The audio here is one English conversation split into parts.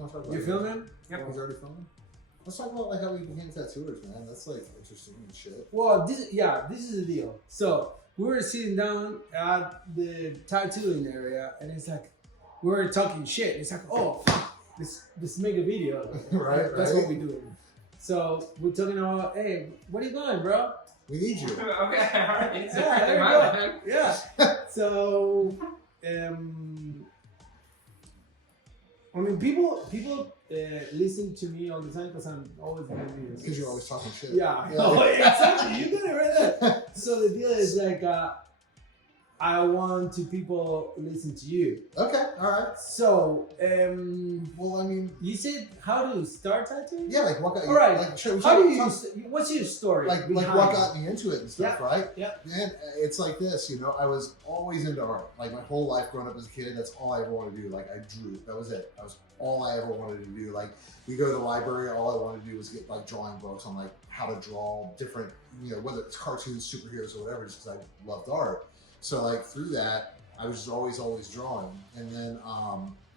you want to talk about? You filming? Yep. He's already filming. Let's talk about like how we became tattooers, man. That's like interesting and shit. Well, this is the deal. So we were sitting down at the tattooing area, and it's like we were talking shit. It's like, oh, let's make a video. Right. That's what we do. So we're talking about, hey, what are you doing, bro? We need you. Okay, all right. Yeah, there you go. Yeah. So, I mean, people listen to me all the time because I'm always doing videos. Because you're always talking shit. Yeah. Oh, exactly. You got it right there. So the deal is like, I want people listen to you. Okay. All right. So, well, I mean, you said how to start tattooing? yeah, like what got you? All right. Like, How do you? What's your story? like what got me into it and stuff, Yeah. right? Yeah. Man, it's like this, you know. I was always into art. Like my whole life, growing up as a kid, that's all I ever wanted to do. Like I drew. That was it. That was all I ever wanted to do. Like we go to the library, all I wanted to do was get like drawing books on like how to draw different, you know, whether it's cartoons, superheroes, or whatever, just because I loved art. So like through that, I was just always drawing. And then,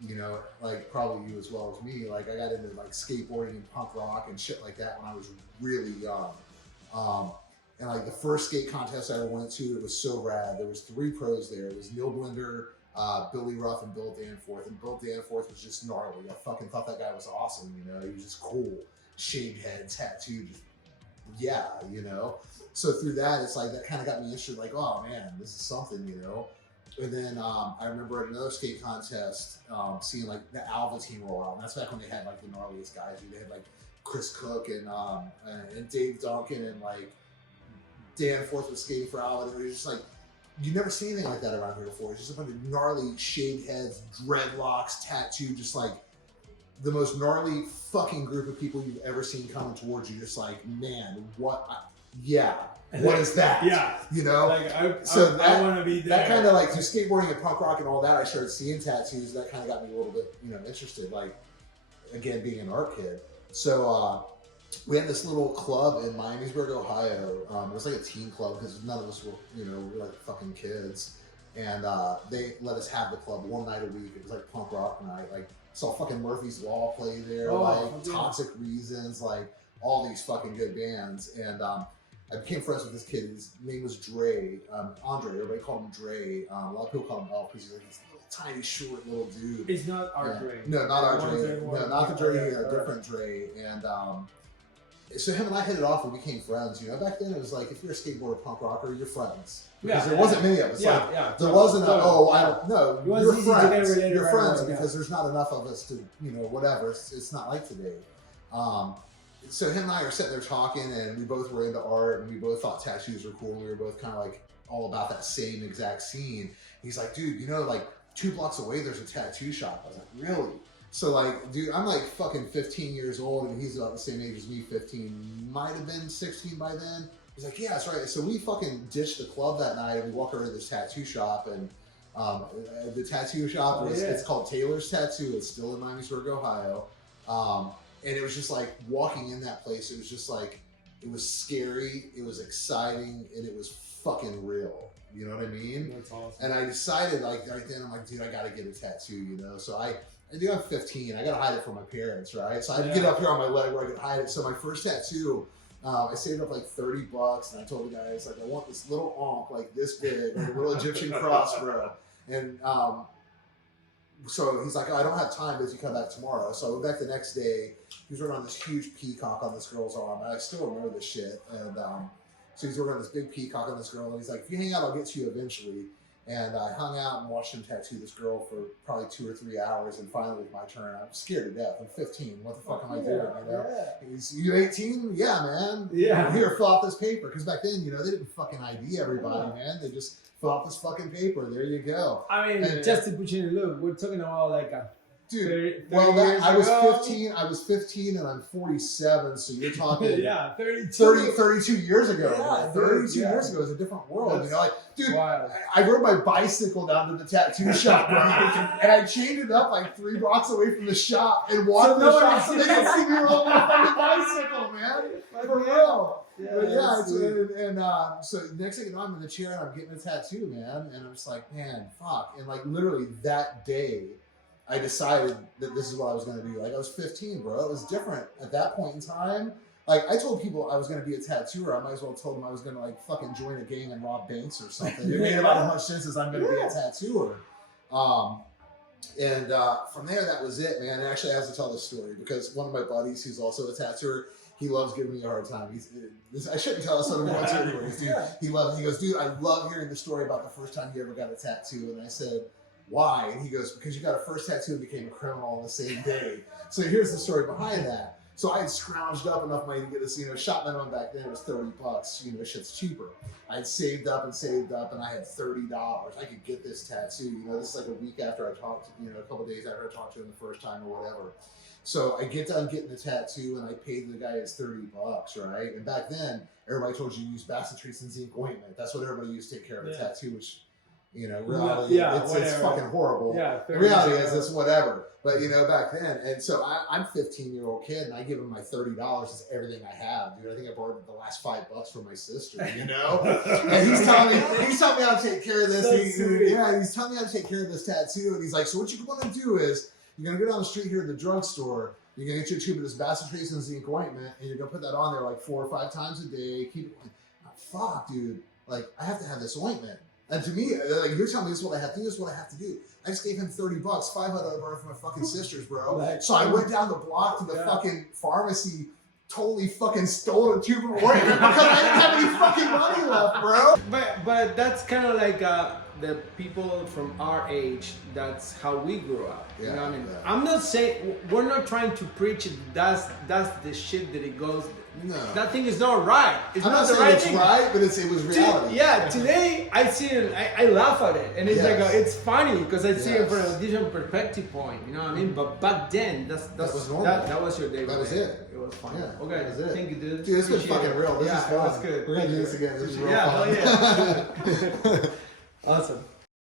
you know, like probably you as well as me, like I got into like skateboarding and punk rock and shit like that when I was really young. And like the first skate contest I ever went to, it was so rad. There was 3 pros there. It was Neil Blinder, Billy Ruff, and Bill Danforth. And Bill Danforth was just gnarly. I fucking thought that guy was awesome, you know? He was just cool. Shaved head, tattooed, just, yeah, you know? So through that, it's like that kind of got me interested, like, oh man, this is something, you know? And then I remember at another skate contest, seeing like the Alva team roll out. And that's back when they had like the gnarliest guys. They had like Chris Cook and Dave Duncan and like Danforth was skating for Alva. And it was just like, you never seen anything like that around here before. It's just a bunch of gnarly shaved heads, dreadlocks, tattooed, just like the most gnarly fucking group of people you've ever seen coming towards you. Just like, man, what? What is that? Yeah. You know? Like, I want to be there. That kind of like through skateboarding and punk rock and all that, I started seeing tattoos. That kind of got me a little bit, you know, interested. Like, again, being an art kid. So we had this little club in Miamisburg, Ohio. It was like a teen club because none of us were, you know, we were like fucking kids. And they let us have the club one night a week. It was like punk rock night. Like, saw fucking Murphy's Law play there, Toxic Reasons, like all these fucking good bands. And I became friends with this kid. His name was Dre, Andre. Everybody called him Dre. A lot of people call him Elf because he's like this little tiny, short little dude. It's not our Dre. No, not our Dre. No, not the Dre here, a different Dre. And so him and I hit it off and became friends. You know, back then it was like if you're a skateboarder, punk rocker, you're friends. Because there wasn't many of us. There wasn't you're friends. You're friends because there's not enough of us to, you know, whatever. It's not like today. So him and I are sitting there talking, and we both were into art, and we both thought tattoos were cool. And we were both kind of like all about that same exact scene. He's like, dude, you know, like 2 blocks away, there's a tattoo shop. I was like, really? So like, dude, I'm like fucking 15 years old, and he's about the same age as me, 15, might have been 16 by then. He's like, yeah, that's right. So we fucking ditched the club that night, and we walk over to this tattoo shop, and the tattoo shop it's called Taylor's Tattoo. It's still in Miamisburg, Ohio. And it was just like walking in that place, it was just like, it was scary, it was exciting, and it was fucking real. You know what I mean? That's awesome. And I decided like right then, I'm like, dude, I gotta get a tattoo, you know? So I'm 15, I gotta hide it from my parents, right? So I get up here on my leg where I could hide it. So my first tattoo, I saved up like $30 and I told the guys, like, I want this little ankh like this big, like a little Egyptian cross, bro. And so he's like, oh, I don't have time, but you come back tomorrow. So I went back the next day. He was working on this huge peacock on this girl's arm. And I still remember this shit. And so he's working on this big peacock on this girl. And he's like, if you hang out, I'll get to you eventually. And I hung out and watched him tattoo this girl for probably 2 or 3 hours. And finally, it was my turn. I'm scared to death. I'm 15. What the fuck am I doing? You know? He's, you 18? Yeah, man. Yeah. Here, fill out this paper. Because back then, you know, they didn't fucking ID everybody, man. They just fill out this fucking paper. There you go. I mean, and, just to put you in the loop, we're talking about like a dude. 30 I was 15 and I'm 47, so you're talking 32 years ago. Yeah, 32 years ago is a different world. You know, like, dude, I rode my bicycle down to the tattoo shop, and I chained it up like 3 blocks away from the shop and walked to the shop so they could see me on my fucking bicycle, man. For real. So next thing you know, I'm in the chair and I'm getting a tattoo, man. And I'm just like, man, fuck. And like literally that day, I decided that this is what I was going to do. Like I was 15, bro. It was different at that point in time. Like I told people I was going to be a tattooer. I might as well have told them I was going to like fucking join a gang and rob banks or something. It made about as much sense as I'm going to be a tattooer. And from there, that was it, man. And actually, I have to tell this story because one of my buddies, who's also a tattooer, he loves giving me a hard time. I shouldn't tell this other one too, anyways, dude. Yeah. He goes, dude, I love hearing the story about the first time you ever got a tattoo. And I said, why? And he goes, because you got a first tattoo and became a criminal on the same day. So here's the story behind that. So I had scrounged up enough money to get this, shop minimum back then was $30. Shit's cheaper. I had saved up, and I had $30. I could get this tattoo. This is like a week after I talked, a couple days after I talked to him the first time or whatever. So I get done getting the tattoo, and I paid the guy his $30, right? And back then, everybody told you to use Bacitracin and zinc ointment. That's what everybody used to take care of a tattoo, which, reality, it's fucking horrible. Yeah, the reality is it's whatever. But back then, and so I'm 15-year-old kid, and I give him my $30 is everything I have, dude. I think I borrowed the last $5 from my sister, And he's telling me how to take care of this. He's telling me how to take care of this tattoo, and he's like, so what you want to do is you're gonna go down the street here to the drugstore. You're gonna get your tube of this Bacitracin zinc ointment, and you're gonna put that on there like 4 or 5 times a day. Keep it. Fuck, dude. Like I have to have this ointment. And to me, like you're telling me this is what I have to do. This is what I have to do. I just gave him $30, $5 I borrowed from my fucking sisters, bro. So I went down the block to the fucking pharmacy, totally fucking stole a tube of ointment because I didn't have any fucking money left, bro. But that's kind of like the people from our age. That's how we grew up. You know what I mean? Yeah. I'm not saying we're not trying to preach it. That's the shit that it goes. No. That thing is not right. It's I'm not the saying right it's thing. right, but it was reality. Today I see it. I laugh at it, and it's it's funny because I see it from a different perspective point. You know what I mean? But back then, that was normal. That was your day. That was it. It was fun. Yeah, okay, that was it. thank you, dude. Dude, it's been fucking real. This is fun. That's good. We're gonna do this again. This is real fun. Yeah, hell yeah. Awesome.